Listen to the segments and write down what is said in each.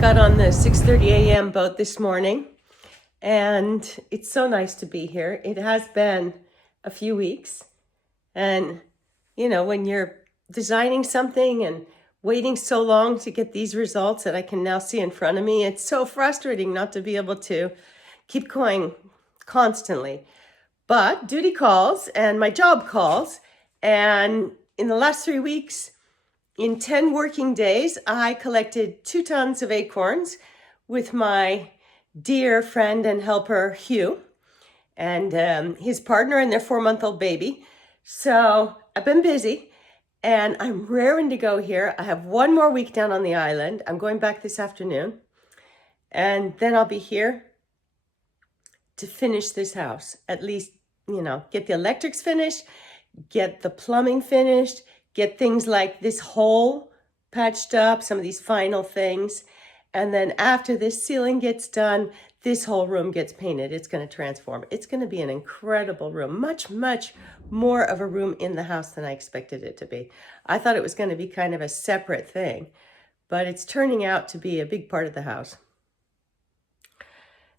got on the 6:30 a.m. boat this morning, and it's so nice to be here. It has been a few weeks, and you know, when you're designing something and waiting so long to get these results that I can now see in front of me, it's so frustrating not to be able to keep going constantly. But duty calls and my job calls, and in the last 3 weeks, in 10 working days, I collected 2 tons of acorns with my dear friend and helper, Hugh, and his partner and their 4-month-old baby. So I've been busy, and I'm raring to go here. I have 1 more week down on the island. I'm going back this afternoon, and then I'll be here to finish this house. At least, you know, get the electrics finished, get the plumbing finished, get things like this hole patched up, some of these final things. And then after this ceiling gets done, this whole room gets painted. It's going to transform. It's going to be an incredible room, much, much more of a room in the house than I expected it to be. I thought it was going to be kind of a separate thing, but it's turning out to be a big part of the house.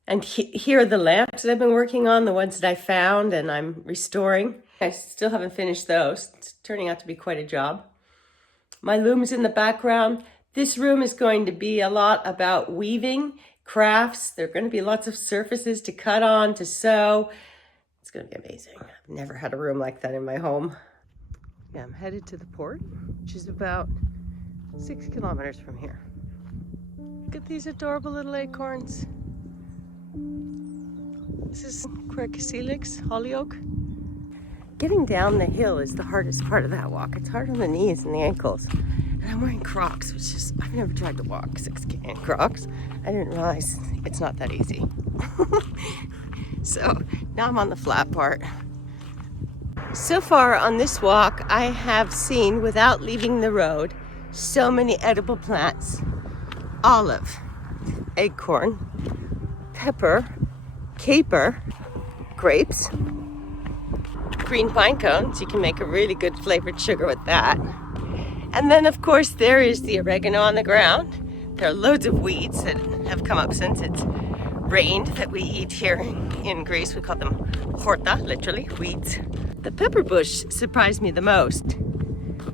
And here are the lamps that I've been working on, the ones that I found and I'm restoring. I still haven't finished those. It's turning out to be quite a job. My loom's in the background. This room is going to be a lot about weaving, crafts. There are going to be lots of surfaces to cut on, to sew. It's going to be amazing. I've never had a room like that in my home. Yeah, I'm headed to the port, which is about 6 kilometers from here. Look at these adorable little acorns. This is Quercus Hollyoak. Getting down the hill is the hardest part of that walk. It's hard on the knees and the ankles. And I'm wearing Crocs, which is, I've never tried to walk 6K in Crocs. I didn't realize it's not that easy. So now I'm on the flat part. So far on this walk, I have seen, without leaving the road, so many edible plants. Olive, acorn, pepper, caper, grapes, green pine cones. You can make a really good flavored sugar with that. And then, of course, there is the oregano on the ground. There are loads of weeds that have come up since it's rained that we eat here in Greece. We call them horta, literally, weeds. The pepper bush surprised me the most.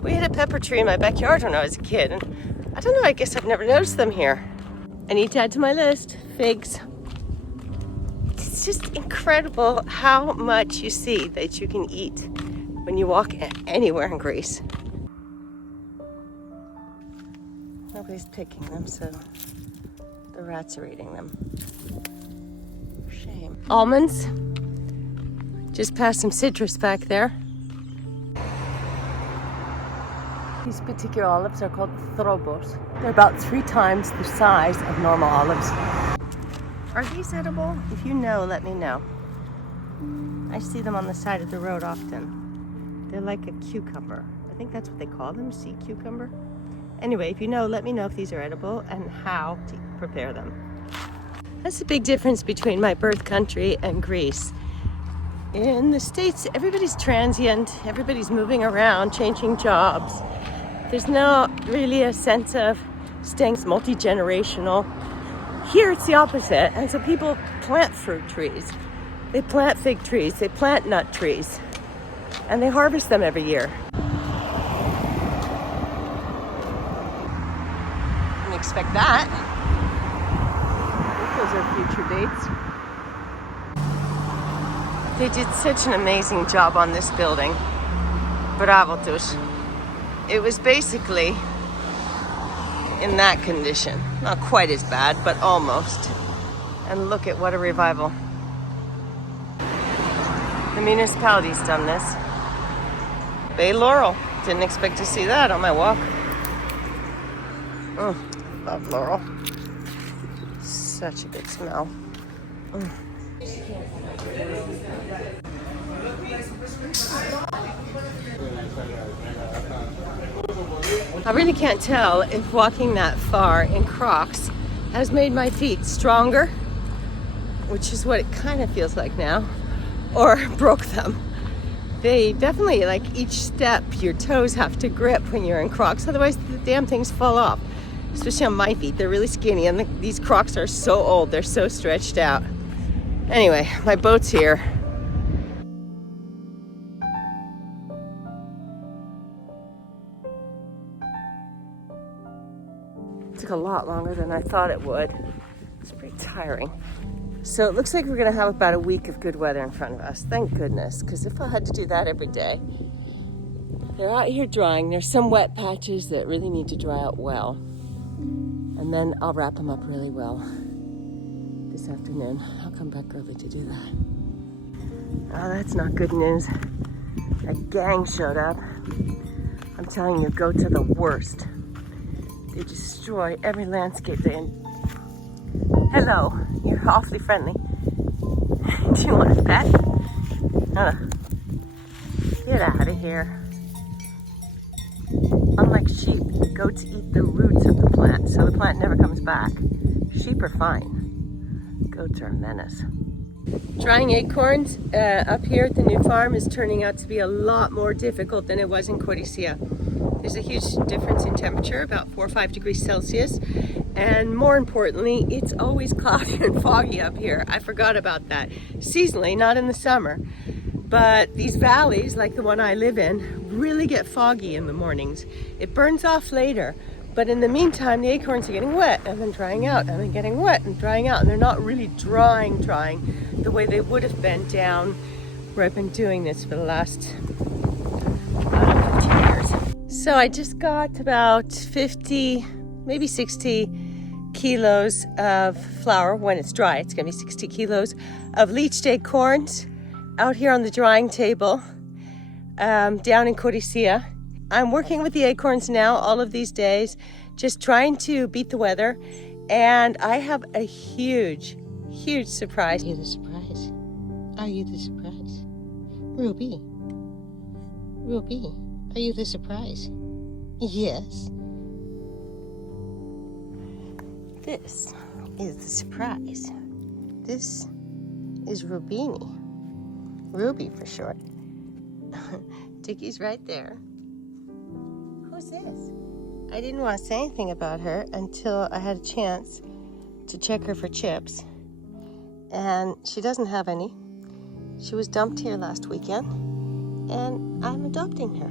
We had a pepper tree in my backyard when I was a kid, and I don't know, I guess I've never noticed them here. I need to add to my list, figs. It's just incredible how much you see that you can eat when you walk anywhere in Greece. Nobody's picking them, so the rats are eating them. Shame. Almonds. Just passed some citrus back there. These particular olives are called throbos. They're about 3 times the size of normal olives. Are these edible? If you know, let me know. I see them on the side of the road often. They're like a cucumber. I think that's what they call them, sea cucumber. Anyway, if you know, let me know if these are edible and how to prepare them. That's the big difference between my birth country and Greece. In the States, everybody's transient, everybody's moving around, changing jobs. There's not really a sense of staying multi-generational. Here it's the opposite, and so people plant fruit trees. They plant fig trees, they plant nut trees, and they harvest them every year. Expect that. Those are future dates. They did such an amazing job on this building. Bravo, Tush. It was basically in that condition. Not quite as bad, but almost. And look at what a revival. The municipality's done this. Bay Laurel. Didn't expect to see that on my walk. Oh. Love laurel. Such a good smell. I really can't tell if walking that far in Crocs has made my feet stronger, which is what it kind of feels like now, or broke them. They definitely, like each step, your toes have to grip when you're in Crocs, otherwise the damn things fall off. especially on my feet. They're really skinny, and these Crocs are so old. They're so stretched out. Anyway, my boat's here. It took a lot longer than I thought it would. It's pretty tiring. So it looks like we're gonna have about a week of good weather in front of us. Thank goodness, because if I had to do that every day. They're out here drying. There's some wet patches that really need to dry out well. And then I'll wrap them up really well this afternoon. I'll come back early to do that. Oh, that's not good news. A gang showed up. I'm telling you, goats are the worst. They destroy every landscape they Hello, you're awfully friendly. Do you want a pet? Get out of here. Unlike sheep, goats eat the roots of the plant, so the plant never comes back. Sheep are fine. Goats are a menace. Drying acorns up here at the new farm is turning out to be a lot more difficult than it was in Codicea. There's a huge difference in temperature, about 4 or 5 degrees Celsius. And more importantly, it's always cloudy and foggy up here. I forgot about that. Seasonally, not in the summer. But these valleys, like the one I live in, really get foggy in the mornings. It burns off later. But in the meantime, the acorns are getting wet and then drying out and then getting wet and drying out. And they're not really drying the way they would have been down where I've been doing this for the last 15 years. So I just got about 50, maybe 60 kilos of flour. When it's dry, it's gonna be 60 kilos of leached acorns out here on the drying table down in Codicea. I'm working with the acorns now all of these days, just trying to beat the weather. And I have a huge surprise. Are you the surprise? Are you the surprise? Ruby, are you the surprise? Yes. This is the surprise. This is Rubini. Ruby for short. Dickie's right there. Who's this? I didn't want to say anything about her until I had a chance to check her for chips. And she doesn't have any. She was dumped here last weekend, and I'm adopting her.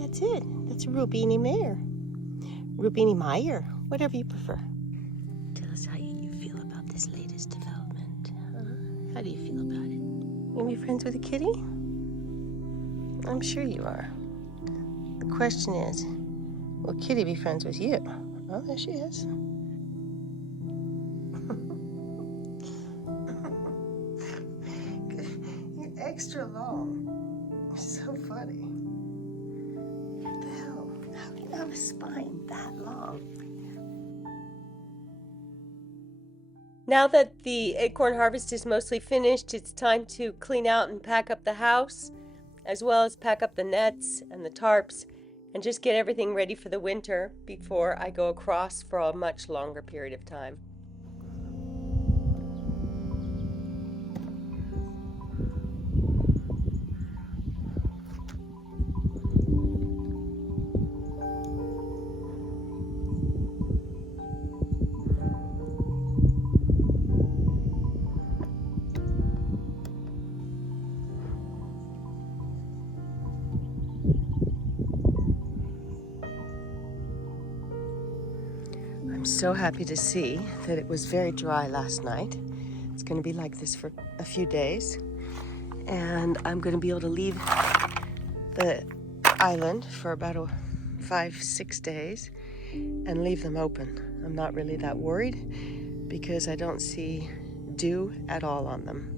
That's it. That's Rubini Meyer. Rubini Meyer, whatever you prefer. Tell us how you feel about this latest development. How do you feel about it? You gonna be friends with a kitty? I'm sure you are. The question is, will Kitty be friends with you? Oh, there she is. You're extra long. You're so funny. What the hell? How do you have a spine that long? Now that the acorn harvest is mostly finished, it's time to clean out and pack up the house, as well as pack up the nets and the tarps, and just get everything ready for the winter before I go across for a much longer period of time. I'm so happy to see that it was very dry last night. It's going to be like this for a few days. And I'm going to be able to leave the island for about 5-6 days and leave them open. I'm not really that worried because I don't see dew at all on them.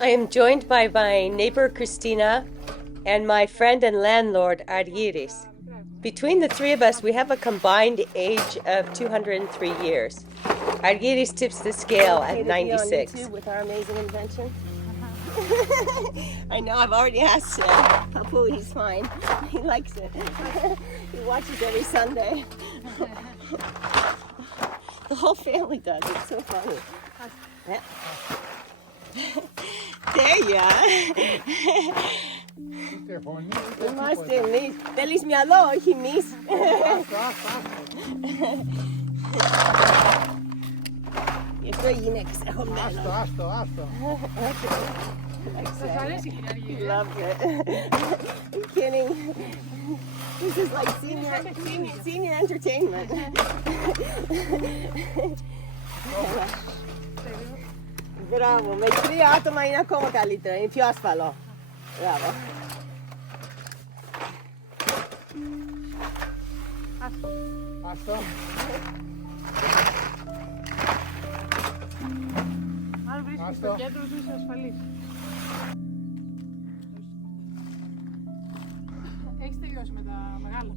I am joined by my neighbor Christina and my friend and landlord Argyris. Between the three of us, we have a combined age of 203 years. Argyris tips the scale at 96. On YouTube with our amazing invention. I know, I've already asked Papu, he's fine. He likes it. He watches every Sunday. The whole family does. It's so funny. Yeah. There you are. Είμαστε εμείς. Θέλεις μυαλό, όχι εμείς. Γι' αυτό οι γυναίκες έχουν μέλλον. Άστο. Σας αρέσει η κυριαργία. Love it. I'm kidding. This is like senior entertainment. Μπράβο, με τρία άτομα είναι ακόμα καλύτερα, είναι πιο ασφαλό. Μπράβο. Άστο. Αν βρίσκεις στο κέντρο σου είσαι ασφαλής. Έχεις τελειώσει με τα μεγάλα.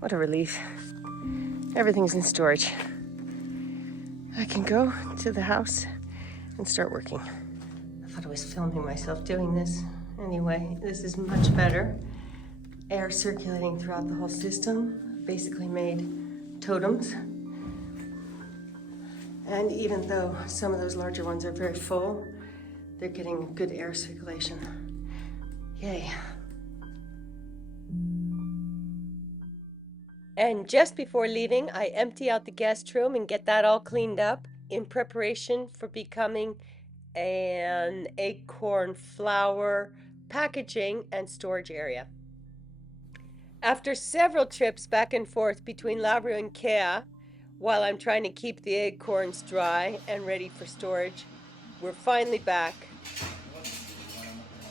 What a relief. Everything's in storage. I can go to the house and start working. I thought I was filming myself doing this. Anyway, this is much better. Air circulating throughout the whole system. Basically made totems. And even though some of those larger ones are very full, they're getting good air circulation. Yay. And just before leaving, I empty out the guest room and get that all cleaned up in preparation for becoming an acorn flower packaging and storage area. After several trips back and forth between Lavrio and Kea, while I'm trying to keep the acorns dry and ready for storage, we're finally back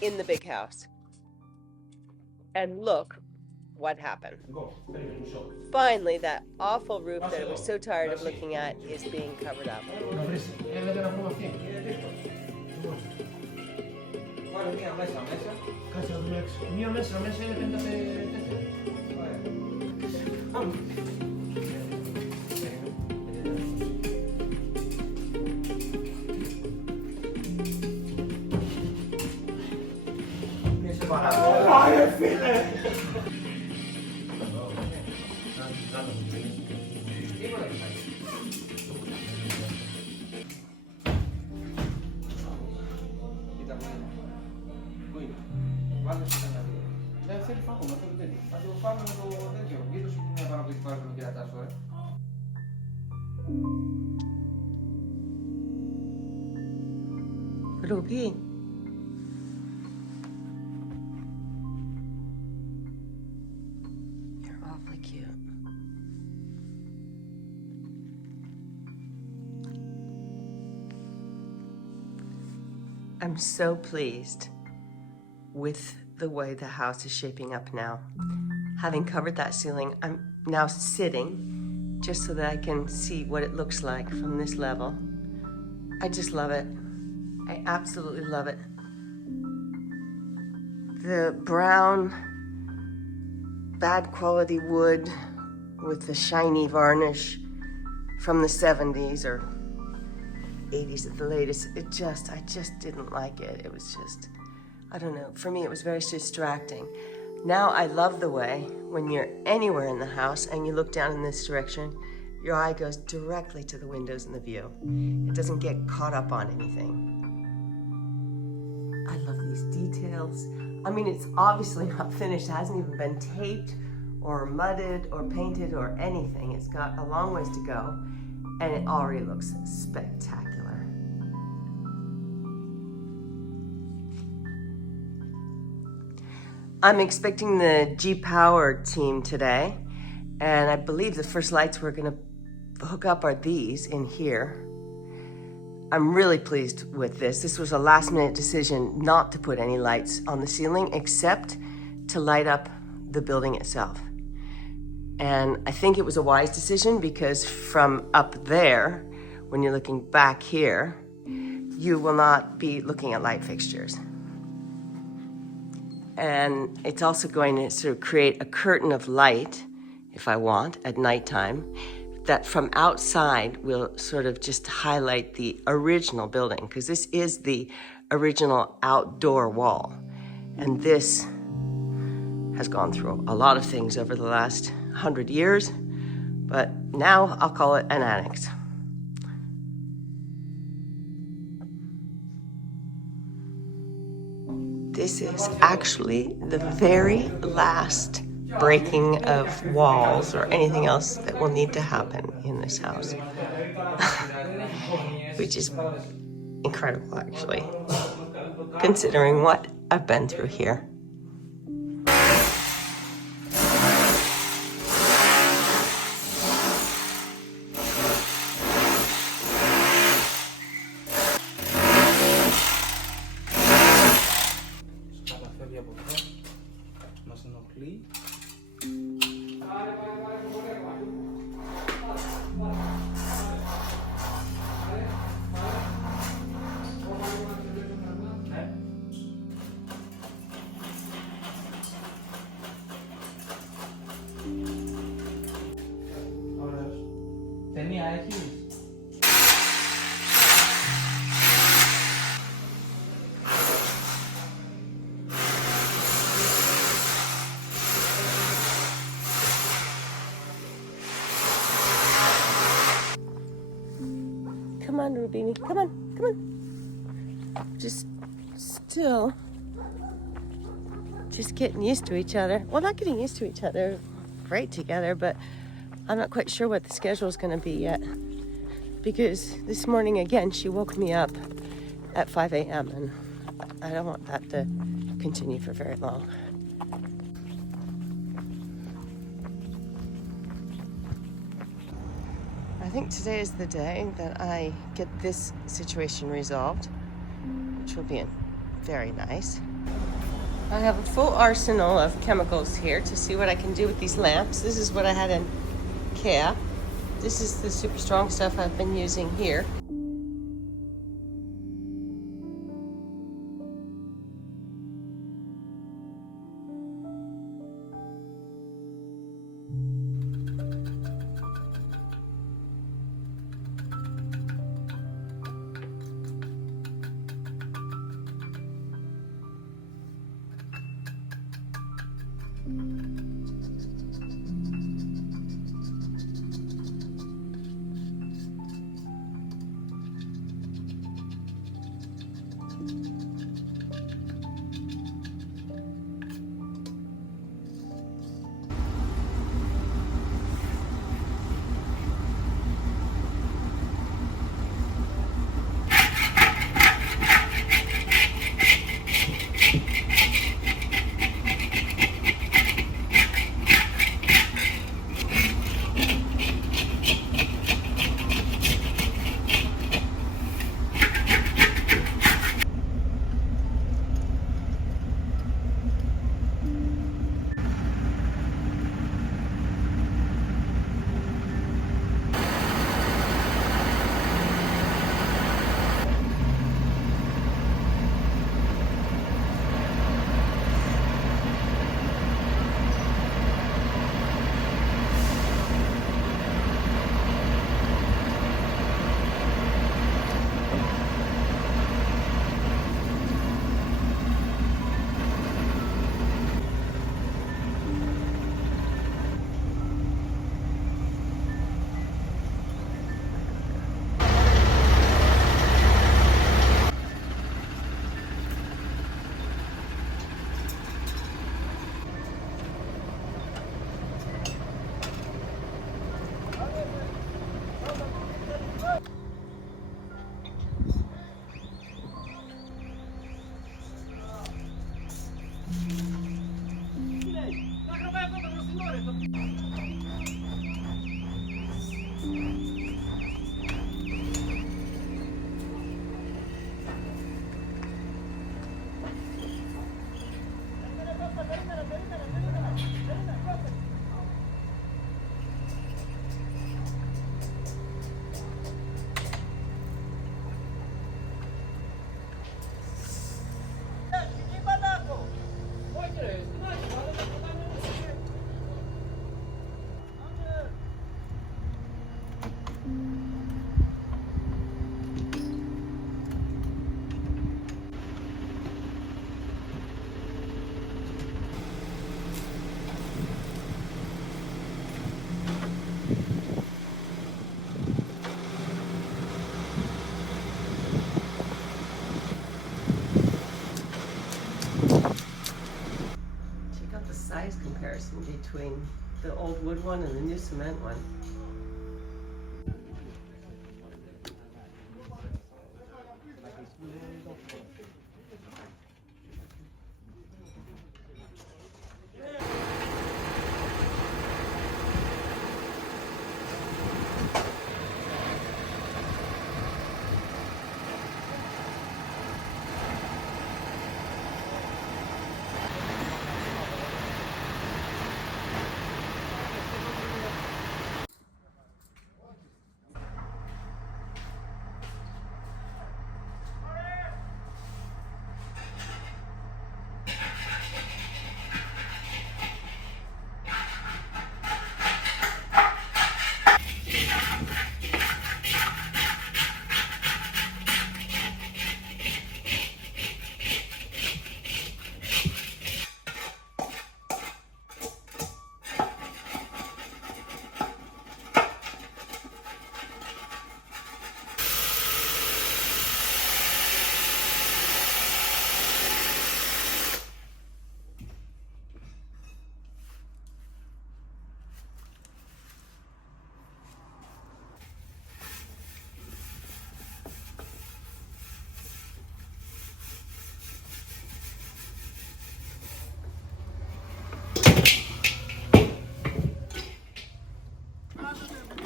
in the big house. And look what happened. Finally, that awful roof that I was so tired of looking at is being covered up. Quando si sta deve essere fatto ma tu vedi ma devo farlo dentro vedo su come farò per fare una tirata fuori Ruby. You're awfully cute. I'm so pleased with the way the house is shaping up now. Having covered that ceiling, I'm now sitting just so that I can see what it looks like from this level. I just love it. I absolutely love it. The brown, bad quality wood with the shiny varnish from the 70s or 80s at the latest, I just didn't like it. It was just, I don't know, for me it was very distracting. Now I love the way when you're anywhere in the house and you look down in this direction, your eye goes directly to the windows and the view. It doesn't get caught up on anything. I love these details. I mean, it's obviously not finished. It hasn't even been taped or mudded or painted or anything. It's got a long ways to go and it already looks spectacular. I'm expecting the G-Power team today, and I believe the first lights we're gonna hook up are these in here. I'm really pleased with this. This was a last-minute decision not to put any lights on the ceiling except to light up the building itself. And I think it was a wise decision because from up there, when you're looking back here, you will not be looking at light fixtures. And it's also going to sort of create a curtain of light, if I want, at nighttime, that from outside will sort of just highlight the original building, because this is the original outdoor wall. And this has gone through a lot of things over the last 100 years, but now I'll call it an annex. This is actually the very last breaking of walls or anything else that will need to happen in this house, which is incredible, actually, considering what I've been through here. Tenía X. Come on, Rubini. Come on, come on. Just getting used to each other. Well, not getting used to each other. Great together, but I'm not quite sure what the schedule is going to be yet. Because this morning, again, she woke me up at 5 a.m. and I don't want that to continue for very long. I think today is the day that I get this situation resolved, which will be very nice. I have a full arsenal of chemicals here to see what I can do with these lamps. This is what I had in IKEA. This is the super strong stuff I've been using here. Check out the size comparison between the old wood one and the new cement one.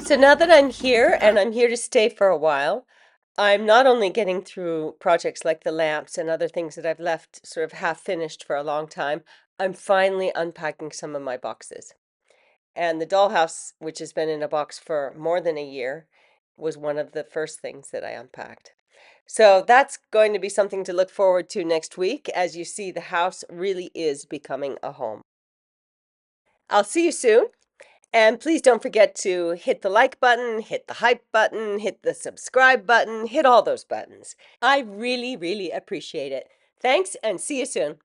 So now that I'm here and I'm here to stay for a while, I'm not only getting through projects like the lamps and other things that I've left sort of half finished for a long time, I'm finally unpacking some of my boxes. And the dollhouse, which has been in a box for more than a year, was one of the first things that I unpacked. So that's going to be something to look forward to next week. As you see, the house really is becoming a home. I'll see you soon. And please don't forget to hit the like button, hit the hype button, hit the subscribe button, hit all those buttons. I really, really appreciate it. Thanks and see you soon.